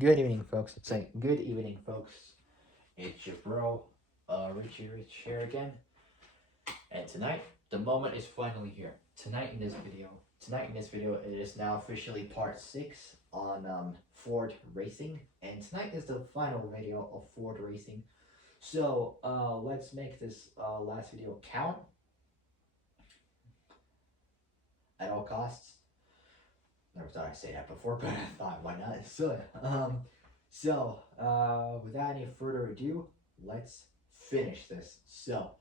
Good evening, folks. It's saying good evening, folks. It's your bro, Richie Rich here again. And tonight, the moment is finally here. Tonight in this video, it is now officially part 6 on Ford Racing. And tonight is the final video of Ford Racing. So, let's make this last video count at all costs. Never thought I'd say that before, but I thought, why not? Without any further ado, let's finish this. So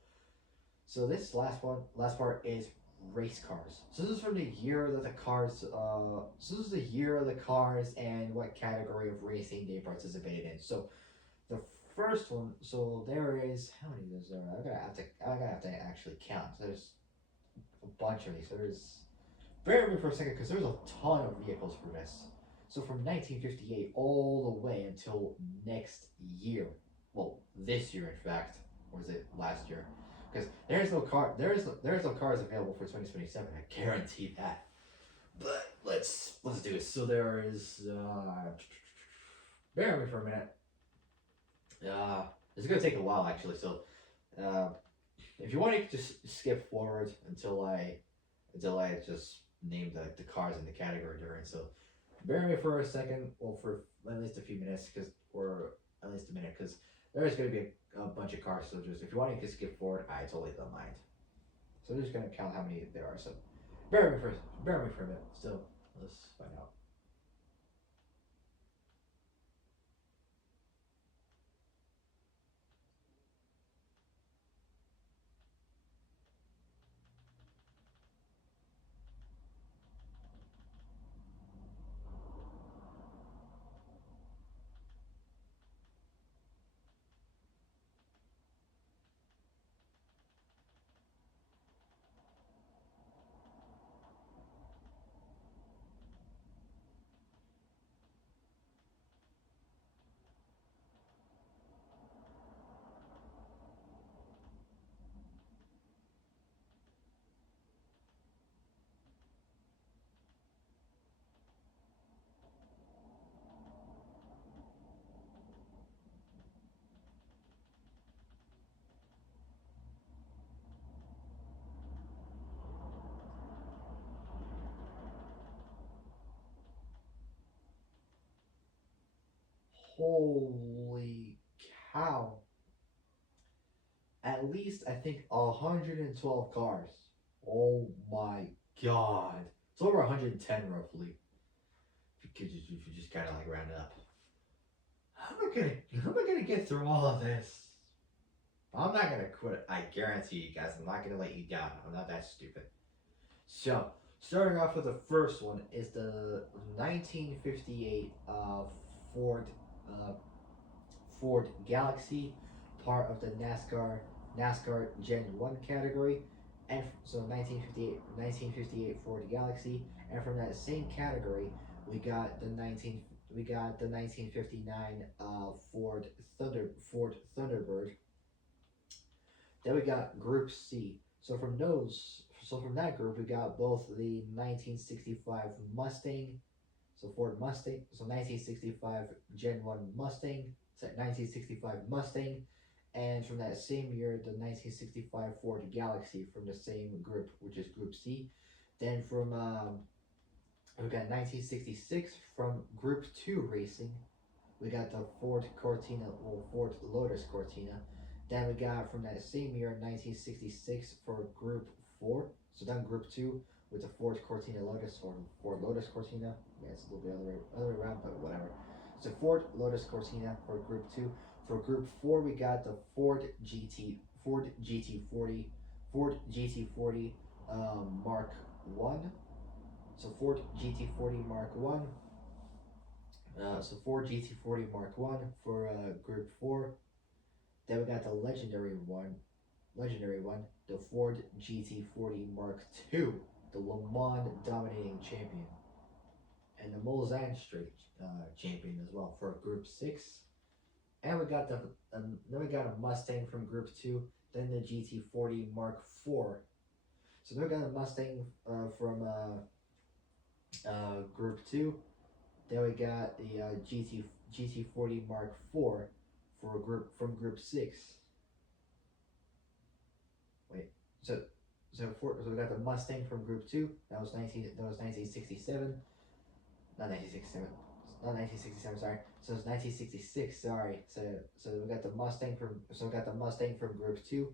this last part is race cars. So this is from the year that the cars. So this is the year of the cars and what category of racing they participated in. So the first one. So there is how many is there? I gotta have to actually count. There's a bunch of these. So there's bear with me for a second because there's a ton of vehicles for this. So from 1958 all the way until next year. Well, this year in fact, or was it last year? Because there's no cars available for 2027. I guarantee that. But let's do it. So there is. Bear with me for a minute. It's gonna take a while actually. So, uh, if you want to just skip forward until I just name the cars in the category during. So bear with me for a second, well, for at least a few minutes, or at least a minute, because there's going to be a bunch of cars. So just if you want to just skip forward, I totally don't mind. So I'm just going to count how many there are. So bear with me for a minute. So let's find out. Holy cow! At least I think 112 cars. Oh my god! It's over 110 roughly. If you just kind of like round it up. How am I gonna get through all of this? I'm not gonna quit. I guarantee you guys, I'm not gonna let you down. I'm not that stupid. So, starting off with the first one is the 1958 Ford uh, Ford Galaxy, part of the NASCAR Gen 1 category. And so 1958 Ford Galaxy, and from that same category, we got the 1959 Ford Thunderbird. Then we got Group C. So from that group, we got both the 1965 Mustang, so Ford Mustang, so 1965 Gen 1 Mustang, so 1965 Mustang, and from that same year, the 1965 Ford Galaxy from the same group, which is Group C. Then we got 1966 from Group 2 Racing, we got the Ford Cortina, well, Ford Lotus Cortina. Then we got from that same year, 1966, for Group 4. So then Group 2 with the Ford Cortina Lotus, or Ford Lotus Cortina. Yeah, it's a little bit other way around, but whatever. So Ford Lotus Cortina for Group 2. For Group 4, we got the Ford GT40, Mark 1. So Ford GT40 Mark 1. So Ford GT40 Mark 1 for Group 4. Then we got the legendary one, the Ford GT40 Mark II, the Le Mans dominating champion, and the Mulsanne Straight champion as well for Group 6. And we got then we got a Mustang from Group 2, then the GT40 Mark 4. So then we got a Mustang from Group 2, Then we got the GT40 Mark IV for a group from Group 6. Wait, so so we got the Mustang from Group 2. That was 1967. Not 1967. Not 1967. Sorry. So it's 1966. Sorry. So we got the Mustang from Group 2,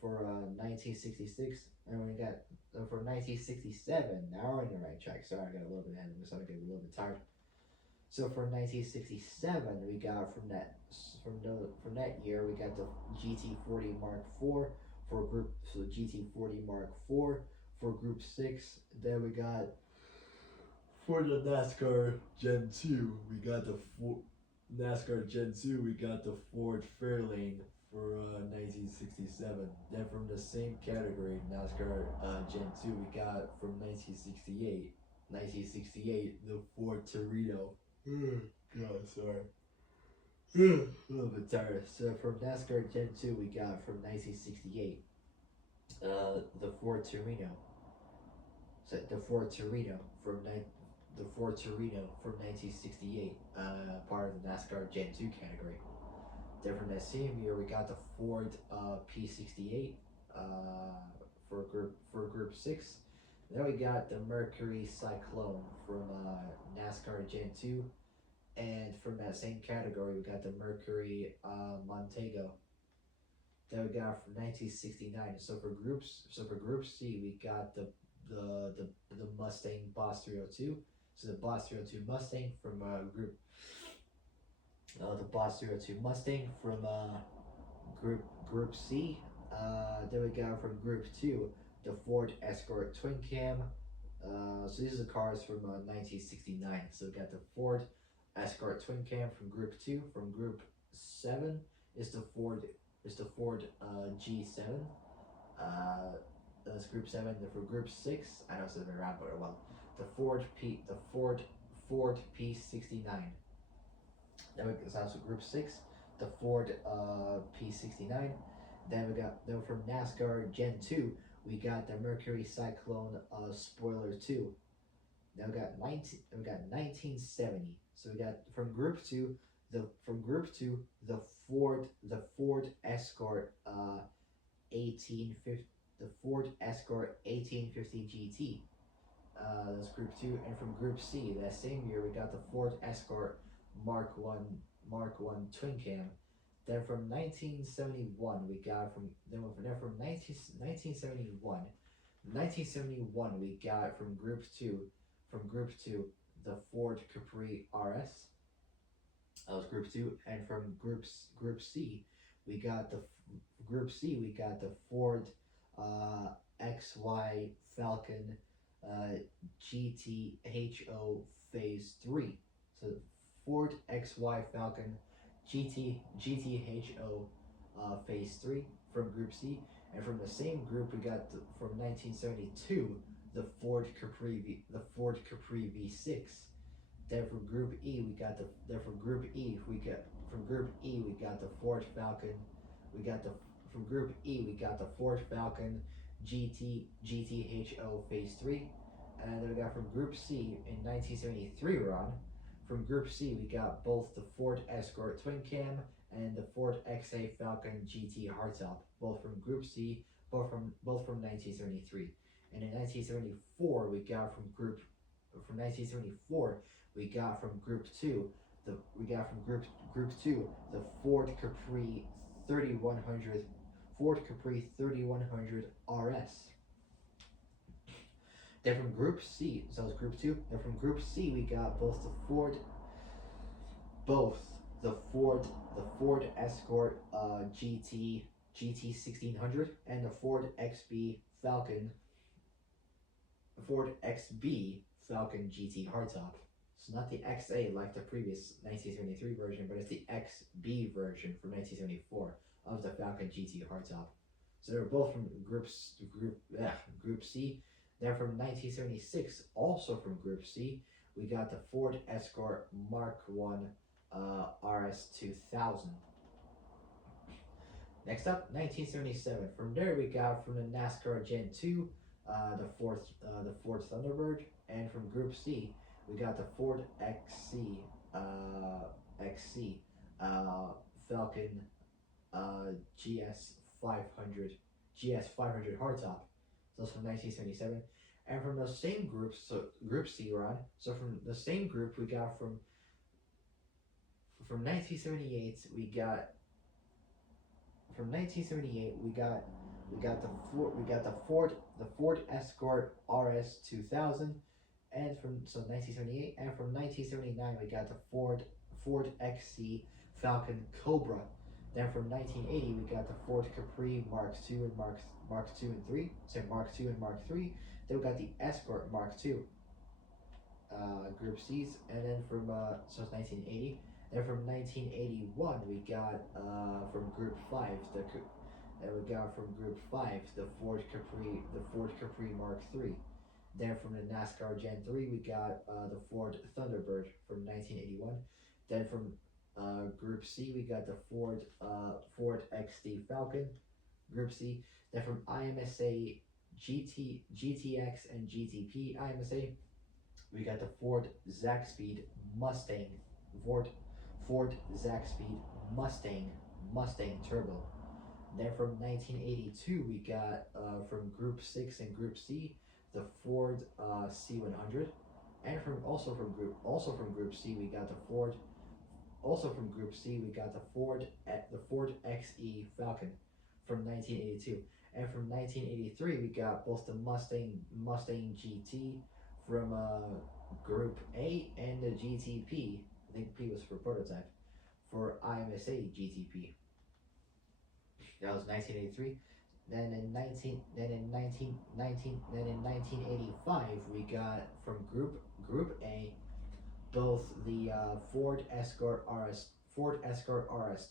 for 1966, and we got for 1967. Now we're on the right track. Sorry, I got a little bit ahead of myself. I get a little bit tired. So for 1967, we got from that year we got the GT40 Mark IV GT40 Mark IV for Group 6. Then we got for the NASCAR Gen 2, we got the NASCAR Gen 2, we got the Ford Fairlane for 1967. Then from the same category, NASCAR Gen 2, we got from 1968. 1968, the Ford Torino. God, sorry. A little bit tired. So from NASCAR Gen 2, we got from 1968, the Ford Torino. So the Ford Torino the Ford Torino from 1968, part of the NASCAR Gen 2 category. Then from that same year, we got the Ford P68, for Group 6. Then we got the Mercury Cyclone from NASCAR Gen 2, and from that same category, we got the Mercury Montego. Then we got from 1969. So for Group C, we got the Mustang Boss 302. So the Boss 302 Mustang from the Boss 302 Mustang from Group C. Then we got from Group 2 the Ford Escort Twin Cam. So these are the cars from 1969. So we got the Ford Escort Twin Cam from Group 2. From Group 7 is the Ford G7. That's Group 7. Then for Group 6, I know it's a bit around, but well, the Ford P69. Then it's also Group 6, the Ford P69. Then from NASCAR Gen 2, we got the Mercury Cyclone Spoiler 2. Then we got 1970. So we got from Group 2 the Ford Escort 1850 the Ford Escort 1850 GT. That's Group 2, and from Group C that same year we got the Ford Escort Mark 1 Twin Cam. Then from 1971 we got from 1971 we got from Group 2 the Ford Capri RS. That was Group 2, and from Group C we got the Ford XY Falcon GTHO Phase 3. So Ford XY Falcon GTHO Phase 3 from Group C, and from the same group we got from 1972 the Ford Capri V6. Then from Group E we got the Ford Falcon. From Group E we got the Ford Falcon GTHO Phase 3, and then we got from Group C in 1973 we're on. From Group C we got both the Ford Escort Twin Cam and the Ford A.K.A. Falcon GT Hardtop, both from Group C, both from 1973. And in 1974 we got from Group 2 the Ford Capri 3100 RS. Then from Group C, so it's Group 2. Then from Group C we got both the Ford Escort GT 1600 and the Ford XB Falcon GT hardtop. So not the XA like the previous 1973 version, but it's the XB version from 1974 of the Falcon GT hardtop. So they were both from Group C. Then from 1976, also from Group C, we got the Ford Escort Mark 1 RS 2000. Next up, 1977. From there we got from the NASCAR Gen 2 the Ford Thunderbird, and from Group C We got the Ford XC Falcon GS 500 GS 500 hardtop. So that's from 1977. And from the same group, so Group C, Ron. So from the same group, we got from 1978, we got the Ford Escort RS 2000, and from 1978, and from 1979 we got the Ford XC Falcon Cobra. Then from 1980 we got the Ford Capri Mark II and Mark II and 3, so Mark II and Mark III. Then we got the Escort Mark II, Group C's, and then so it's 1980. Then from 1981 we got from Group 5 and we got from Group 5 the Ford Capri Mark III. Then from the NASCAR Gen 3 we got the Ford Thunderbird from 1981. Then from Group C we got the Ford XD Falcon, Group C. Then from IMSA GTX and GTP IMSA we got the Ford Zaxpeed Mustang, Ford Zaxpeed Mustang Turbo. Then from 1982 we got from Group 6 and Group C the Ford C100, and also from Group C we got the Ford the Ford XE Falcon from 1982. And from 1983 we got both the Mustang GT from Group A and the GTP. I think P was for prototype for IMSA GTP. That was 1983. Then in 1985 we got from Group A both the Ford Escort RS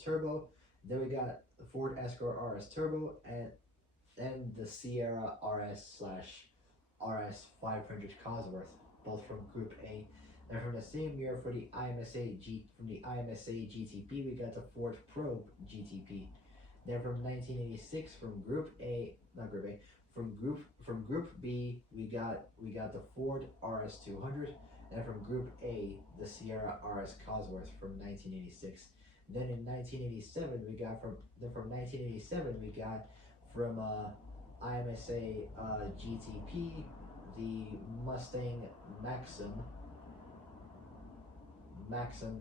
Turbo. Then we got the Ford Escort RS Turbo and the Sierra RS 500 Cosworth, both from Group A. And from the same year from the IMSA GTP we got the Ford Probe GTP. Then from 1986 from Group A, not Group A, from Group B we got the Ford RS 200, and from Group A the Sierra RS Cosworth from 1986. Then in 1987 we got from IMSA GTP the Mustang Maxim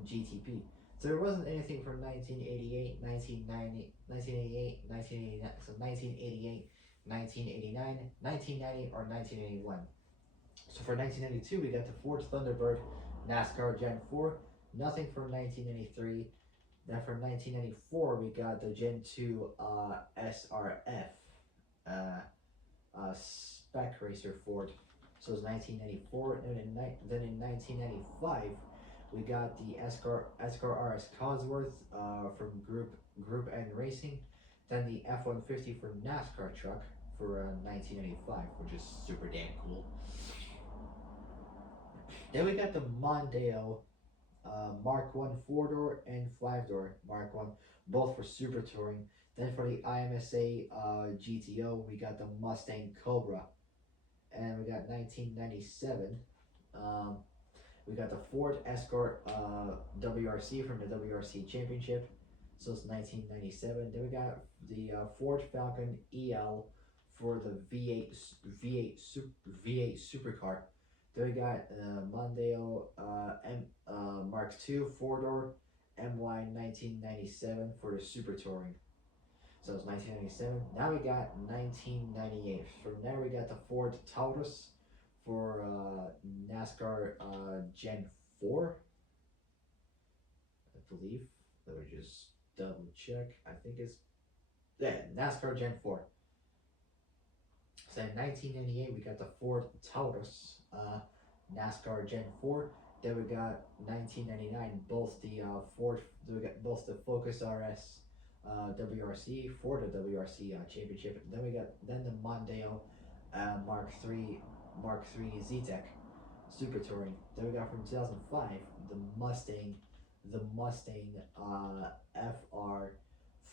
GTP. So there wasn't anything from 1988, 1990, 1988, 1989, so 1988, 1989, 1990, or 1981. So for 1992, we got the Ford Thunderbird NASCAR Gen 4, nothing from 1993. Then from 1994, we got the Gen 2 SRF Spec Racer Ford. So it was 1994. Then in 1995, we got the Escort RS Cosworth from Group N Racing. Then the F-150 for NASCAR truck for 1995, which is super damn cool. Then we got the Mondeo Mark 1 4-door and 5-door Mark 1, both for super touring. Then for the IMSA GTO, we got the Mustang Cobra. And we got 1997. We got the Ford Escort WRC from the WRC Championship. So it's 1997. Then we got the Ford Falcon EL for the V8 supercar. Then we got Mondeo Mark II 4-door MY 1997 for the super touring. So it's 1997. Now we got 1998. From there we got the Ford Taurus for NASCAR Gen 4, I believe. Let me just double check. I think it's NASCAR Gen 4. So in 1998 we got the Ford Taurus NASCAR Gen 4. Then we got 1999 both the Focus RS WRC for the WRC championship. Then we got the Mondeo Mark III Z-Tech Super Touring. Then we got from 2005 the Mustang FR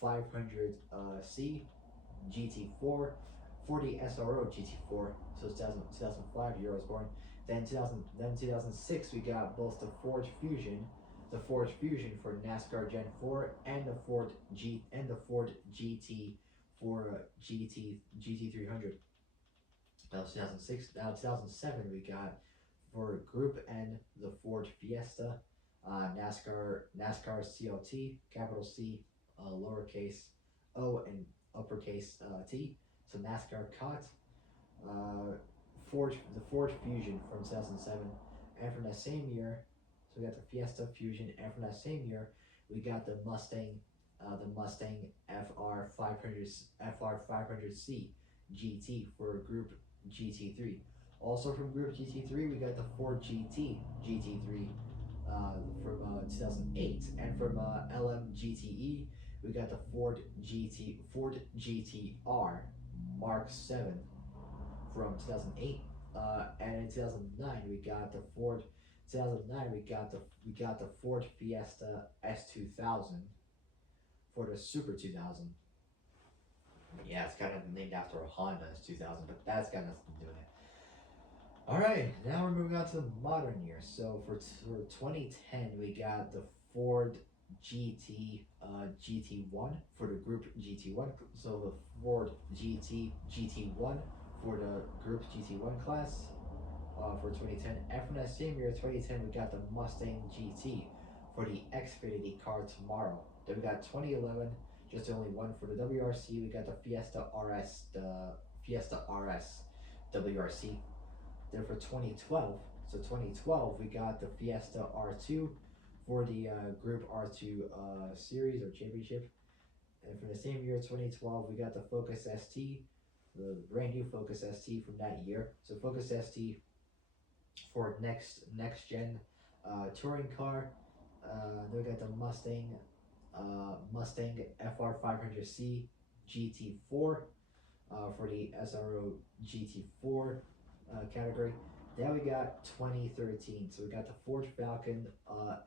500C GT4 for the SRO GT4. So it's 2005 year I was born. Then 2006 we got both the Ford Fusion for NASCAR Gen 4 and the Ford GT for GT 300. That was 2006. Now 2007 we got for Group N the Ford Fiesta, NASCAR CLT, capital C, lowercase O and uppercase T. So NASCAR COT, the Ford Fusion from 2007, and from that same year, so we got the Fiesta Fusion, and from that same year, we got the Mustang FR 500C GT for Group GT3. Also from Group GT3, we got the Ford GT3 from 2008, and from LMGTE, we got the Ford GTR Mark 7 from 2008, and in 2009 we got the Ford. 2009 we got the Ford Fiesta S2000 for the Super 2000. Yeah, it's kind of named after a Honda S2000, but that's got nothing to do with it. All right, now we're moving on to the modern years. So for 2010 we got the Ford GT1 for the Group GT1. So the Ford GT1 for the Group GT1 class for 2010. And from that same year, 2010, we got the Mustang GT for the Xfinity car tomorrow. Then we got 2011, just only one for the WRC. We got the Fiesta RS WRC. Then for 2012, we got the Fiesta R2 for the Group R2 Series or Championship. And from the same year, 2012, we got the Focus ST, the brand new Focus ST from that year. So Focus ST for next gen touring car. Then we got the Mustang FR 500C GT4 for the SRO GT4 category. Then we got 2013. So we got the Ford Falcon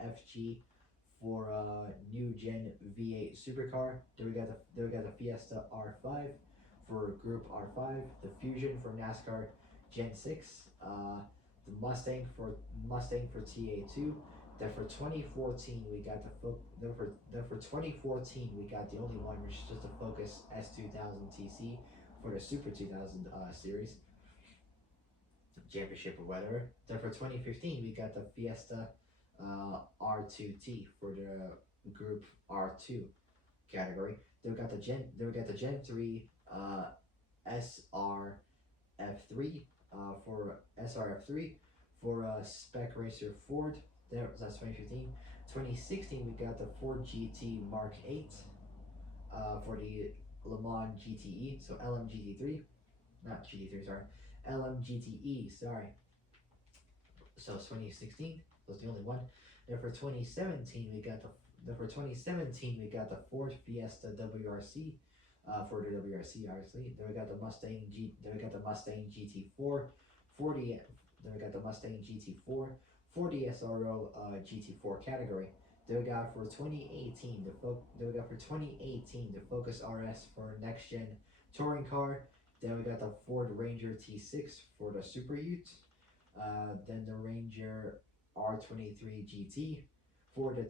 FG for new gen V8 supercar. Then we got the Fiesta R5 for Group R5. The Fusion for NASCAR Gen 6. The Mustang for TA2. Then for 2014 we got then for 2014 we got the only one, which is just a Focus S2000 TC for the Super 2000 series championship or whatever. Then for 2015 we got the Fiesta R2T for the Group R2 category. Then we got the Gen 3 SRF3 for SRF3 for Spec Racer Ford. That's 2015. 2016 we got the Ford GT Mark 8 for the Le Mans GTE, so LMGT3, not GT3, sorry, LMGTE, sorry. So it's 2016, so it's the only one. Then for 2017 we got the Ford Fiesta WRC for the WRC obviously. Then we got the Mustang GT4 40. Then we got the Mustang GT4 for the SRO GT4 category. Then we got for 2018 the Focus RS for next gen touring car. Then we got the Ford Ranger T6 for the Super Ute. Then the Ranger R23 GT for the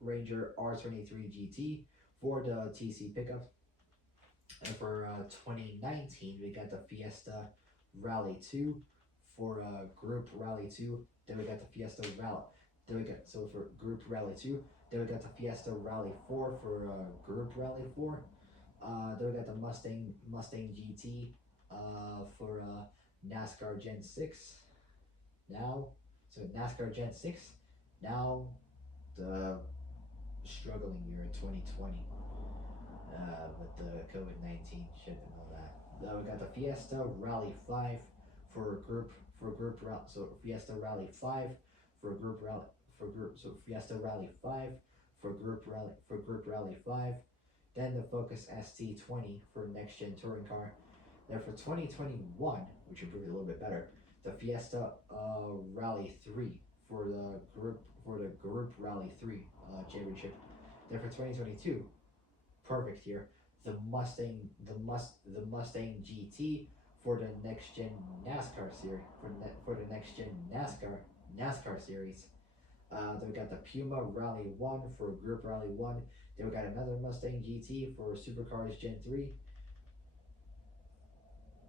Ranger R23 GT for the TC pickup. And for 2019 we got the Fiesta Rally 2 for Group Rally 2. Then we got the Fiesta Rally. For Group Rally 2. Then we got the Fiesta Rally 4 for Group Rally 4. Then we got the Mustang GT for NASCAR Gen 6. Now, so NASCAR Gen 6. Now, the struggling year in 2020 with the COVID-19 shit and all that. Then we got the Fiesta Rally 5 for group rally. So Fiesta Rally 5 for group rally so Fiesta Rally 5 for group rally 5. Then the Focus ST20 for next gen touring car. Then for 2021, which improved a little bit better, the Fiesta Rally 3 for the group Rally 3 championship. Then for 2022, perfect year, the Mustang GT for the next gen NASCAR series. For the next gen NASCAR series. Then we got the Puma Rally 1 for Group Rally 1. Then we got another Mustang GT for Supercars Gen 3.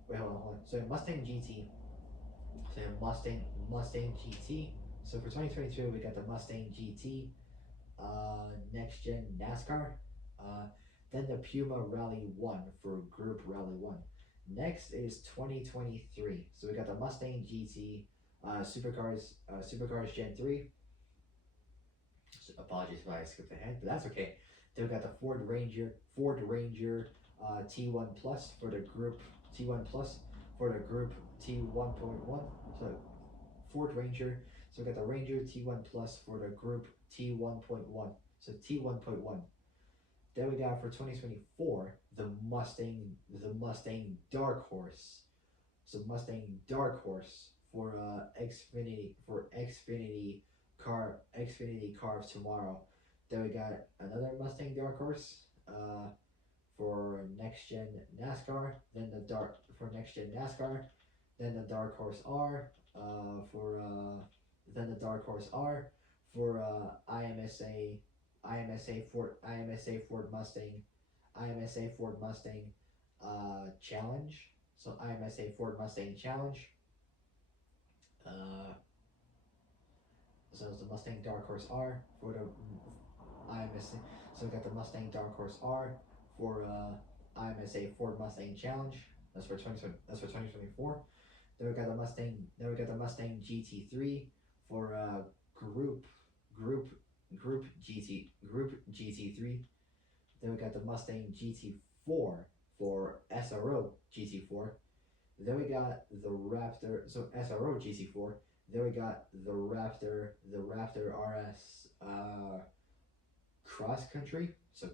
Wait, hold on. So Mustang GT. So Mustang GT. So for 2022, we got the Mustang GT, next gen NASCAR. Uh, then the Puma Rally 1 for Group Rally 1. Next is 2023. So we got the Mustang GT, Supercars Gen 3. So apologies if I skipped ahead, but that's okay. Then we got the Ford Ranger T1 Plus for the Group T1 Plus for the Group T1.1. So Ford Ranger. So we got the Ranger T1 Plus for the Group T1.1. So T1.1. Then we got for 2024 the Mustang Dark Horse. So Mustang Dark Horse for Xfinity Cars Tomorrow. Then we got another Mustang Dark Horse for next gen NASCAR. Then for next gen NASCAR. Then the Dark Horse R then the Dark Horse R for IMSA Ford Mustang Challenge. So IMSA Ford Mustang Challenge. So it's the Mustang Dark Horse R for the IMSA. So we got the Mustang Dark Horse R for IMSA Ford Mustang Challenge. That's for 2024. Then we got the Mustang GT3 for Group GT3. Then we got the Mustang GT4 for SRO GT4. Then we got the Raptor, so SRO GT4. Then we got the Raptor RS Cross Country. So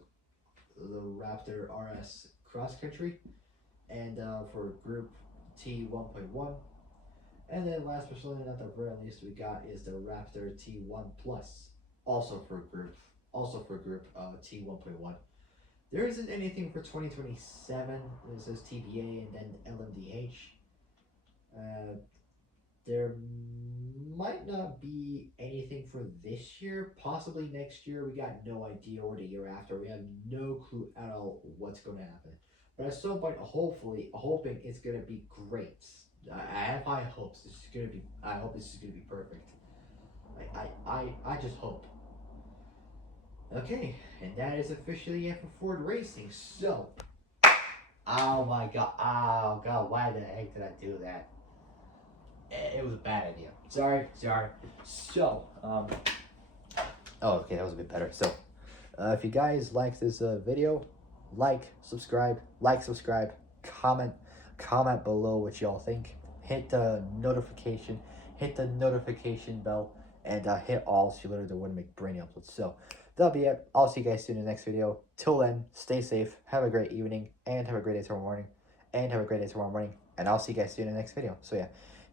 the Raptor RS Cross Country, and for Group T1.1. And then last but certainly not the very least, we got is the Raptor T1 Plus, also for Group T1.1. There isn't anything for 2027. This is TBA and then LMDH. There might not be anything for this year, possibly next year. We got no idea, or the year after. We have no clue at all what's going to happen. But at some point, hoping it's going to be great. I have high hopes. I hope this is going to be perfect. I just hope. Okay, and that is officially it for Ford Racing. So, oh god, why the heck did I do that? It was a bad idea. Sorry. So, oh, okay, that was a bit better. So, if you guys like this video, subscribe, comment below what y'all think. Hit the notification bell, and hit all so you literally wouldn't make brain uploads. So, that'll be it. I'll see you guys soon in the next video. Till then, stay safe, have a great evening, and have a great day tomorrow morning. And I'll see you guys soon in the next video. So yeah,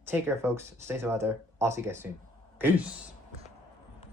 take care, folks. Stay safe out there. I'll see you guys soon. Peace.